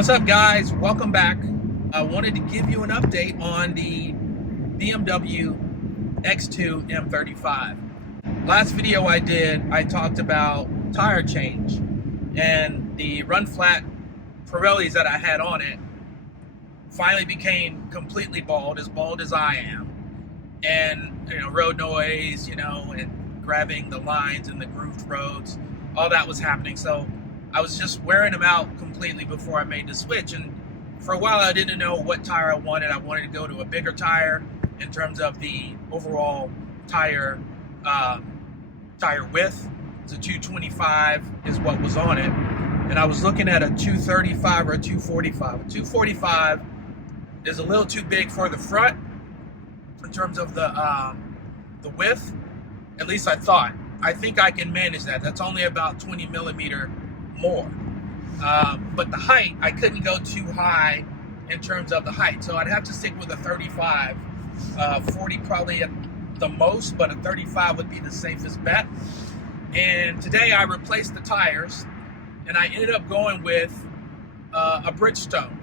What's up, guys? Welcome back. I wanted to give you an update on the BMW X2 M35. Last video I did, I talked about tire change and the run flat Pirellis that I had on it finally became completely bald as I am. And, road noise, and grabbing the lines and the grooved roads, all that was happening. So I was just wearing them out completely before I made the switch. And for a while, I didn't know what tire I wanted. I wanted to go to a bigger tire in terms of the overall tire width. It's a 225 is what was on it. And I was looking at a 235 or a 245. A 245 is a little too big for the front in terms of the width. At least I thought. I think I can manage that. That's only about 20 millimeter more. But the height, I couldn't go too high in terms of the height. So I'd have to stick with a 35. 40 probably at the most, but a 35 would be the safest bet. And today I replaced the tires and I ended up going with a Bridgestone.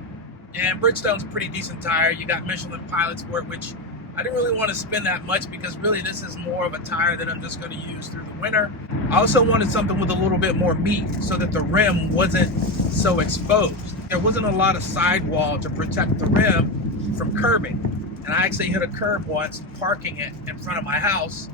And Bridgestone's a pretty decent tire. You got Michelin Pilot Sport, which I didn't really want to spend that much because really this is more of a tire that I'm just going to use through the winter. I also wanted something with a little bit more meat so that the rim wasn't so exposed. There wasn't a lot of sidewall to protect the rim from curbing. And I actually hit a curb once parking it in front of my house.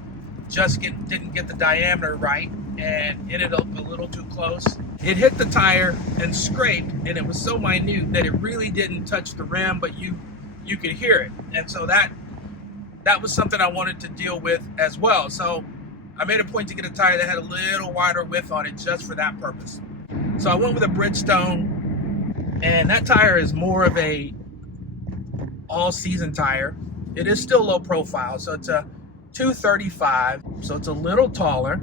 Didn't get the diameter right and ended up a little too close. It hit the tire and scraped, and it was so minute that it really didn't touch the rim, but you could hear it. And so that was something I wanted to deal with as well. So I made a point to get a tire that had a little wider width on it just for that purpose. So I went with a Bridgestone, and that tire is more of a all-season tire. It is still low profile, so it's a 235, so it's a little taller,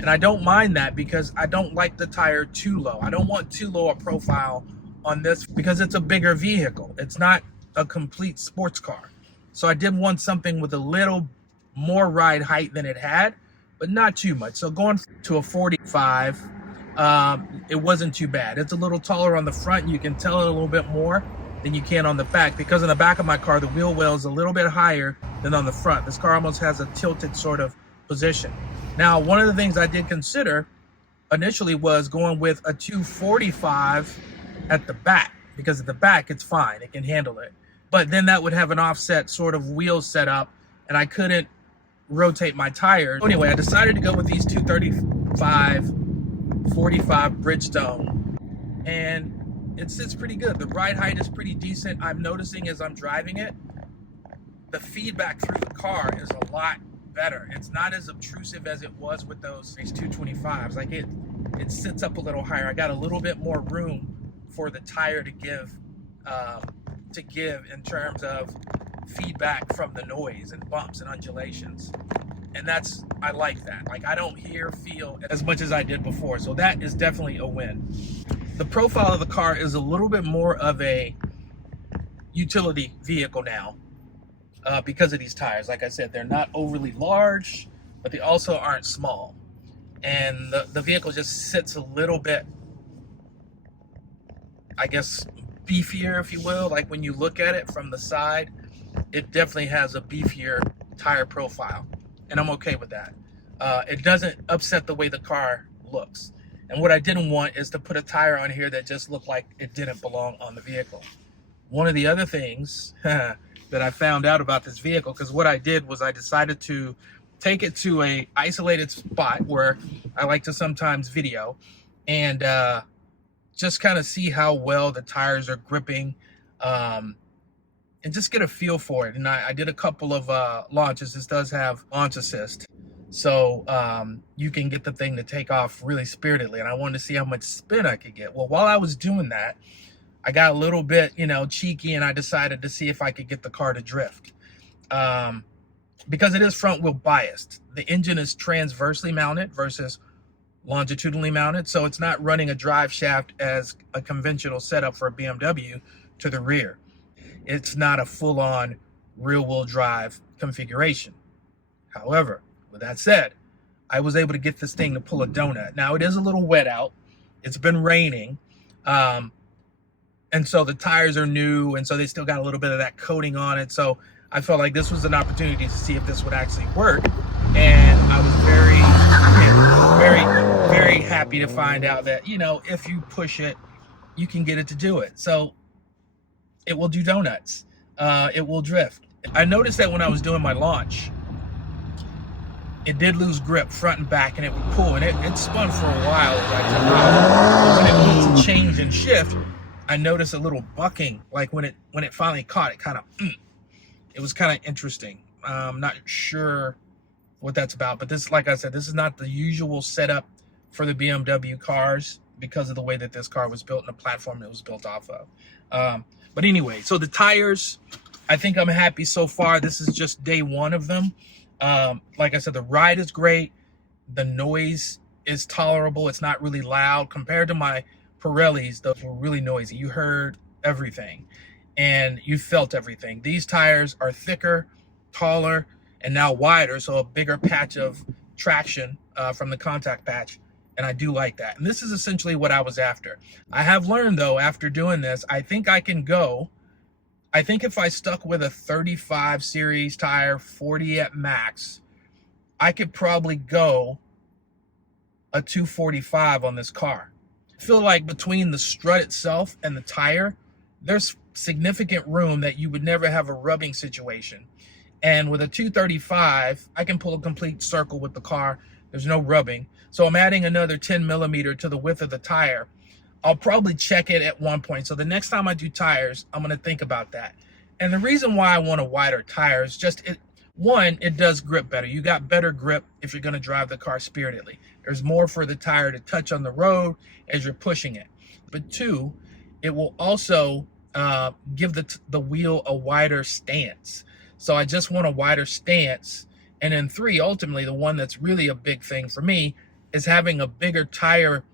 and I don't mind that because I don't like the tire too low. I don't want too low a profile on this because it's a bigger vehicle. It's not a complete sports car. So I did want something with a little more ride height than it had, but not too much. So going to a 45, it wasn't too bad. It's a little taller on the front. You can tell it a little bit more than you can on the back because in the back of my car, the wheel well is a little bit higher than on the front. This car almost has a tilted sort of position. Now, one of the things I did consider initially was going with a 245 at the back because at the back, it's fine. It can handle it. But then that would have an offset sort of wheel setup and I couldn't rotate my tires. Anyway, I decided to go with these 235, 45 Bridgestone, and it sits pretty good. The ride height is pretty decent. I'm noticing as I'm driving it, the feedback through the car is a lot better. It's not as obtrusive as it was with these 225s. Like it sits up a little higher. I got a little bit more room for the tire to give in terms of feedback from the noise and bumps and undulations. And I like that. Like I don't feel as much as I did before. So that is definitely a win. The profile of the car is a little bit more of a utility vehicle now because of these tires. Like I said, they're not overly large, but they also aren't small. And the vehicle just sits a little bit, I guess, beefier, if you will. Like when you look at it from the side, it definitely has a beefier tire profile, and I'm okay with that. It doesn't upset the way the car looks. And what I didn't want is to put a tire on here that just looked like it didn't belong on the vehicle. One of the other things that I found out about this vehicle, because what I did was I decided to take it to a isolated spot where I like to sometimes video and just kind of see how well the tires are gripping and just get a feel for it. And I did a couple of launches. This does have launch assist. So you can get the thing to take off really spiritedly. And I wanted to see how much spin I could get. Well, while I was doing that, I got a little bit, cheeky, and I decided to see if I could get the car to drift. Because it is front wheel biased. The engine is transversely mounted versus longitudinally mounted. So it's not running a drive shaft as a conventional setup for a BMW to the rear. It's not a full-on rear-wheel drive configuration. However, with that said, I was able to get this thing to pull a donut. Now, it is a little wet out. It's been raining. And And so the tires are new, and so they still got a little bit of that coating on it. So I felt like this was an opportunity to see if this would actually work. And I was very happy to find out that, you know, if you push it, you can get it to do it. So it will do donuts. It will drift. I noticed that when I was doing my launch, it did lose grip front and back, and it would pull, and it spun for a while as I took off. But when it went to change and shift, I noticed a little bucking, like when it finally caught, it kind of, it was kind of interesting. I'm not sure what that's about, but this, like I said, this is not the usual setup for the BMW cars because of the way that this car was built and the platform it was built off of. But anyway, so the tires, I think I'm happy so far. This is just day one of them. Like I said, the ride is great. The noise is tolerable. It's not really loud compared to my Pirellis. Those were really noisy. You heard everything and you felt everything. These tires are thicker, taller, and now wider, so a bigger patch of traction from the contact patch, and I do like that. And this is essentially what I was after. I have learned, though, after doing this, I think I can go, I think if I stuck with a 35 series tire, 40 at max, I could probably go a 245 on this car. I feel like between the strut itself and the tire, there's significant room that you would never have a rubbing situation. And with a 235, I can pull a complete circle with the car. There's no rubbing. So I'm adding another 10 millimeter to the width of the tire. I'll probably check it at one point. So the next time I do tires, I'm going to think about that. And the reason why I want a wider tire is just, one, it does grip better. You got better grip if you're going to drive the car spiritedly. There's more for the tire to touch on the road as you're pushing it. But two, it will also give the wheel a wider stance. So I just want a wider stance. And then three, ultimately, the one that's really a big thing for me is having a bigger tire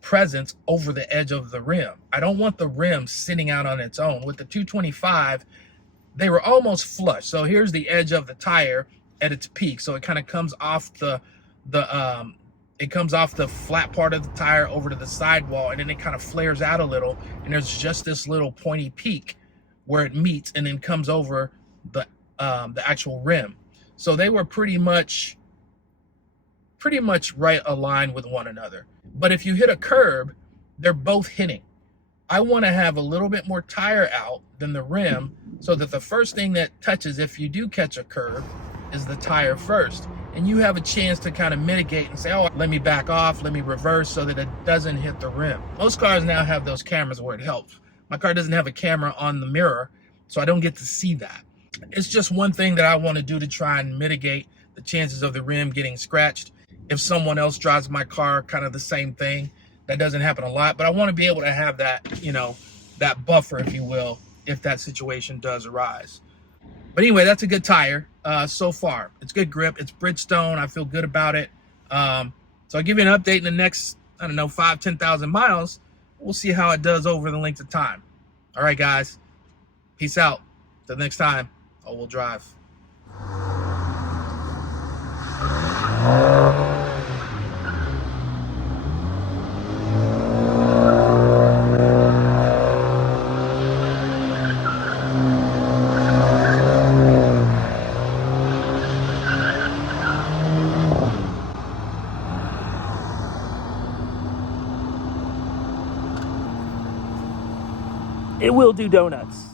presence over the edge of the rim. I don't want the rim sitting out on its own. With the 225, they were almost flush. So here's the edge of the tire at its peak. So it kind of comes off it comes off the flat part of the tire over to the sidewall, and then it kind of flares out a little, and there's just this little pointy peak where it meets and then comes over the actual rim. So they were pretty much right aligned with one another. But if you hit a curb, they're both hitting. I want to have a little bit more tire out than the rim so that the first thing that touches, if you do catch a curb, is the tire first. And you have a chance to kind of mitigate and say, oh, let me back off, let me reverse so that it doesn't hit the rim. Most cars now have those cameras where it helps. My car doesn't have a camera on the mirror, so I don't get to see that. It's just one thing that I want to do to try and mitigate the chances of the rim getting scratched. If someone else drives my car, kind of the same thing. That doesn't happen a lot, but I want to be able to have that, you know, that buffer, if you will, if that situation does arise. But anyway, that's a good tire so far. It's good grip. It's Bridgestone. I feel good about it. So I'll give you an update in the next, 5,000-10,000 miles. We'll see how it does over the length of time. All right, guys. Peace out. Till next time, all-wheel drive. It will do donuts.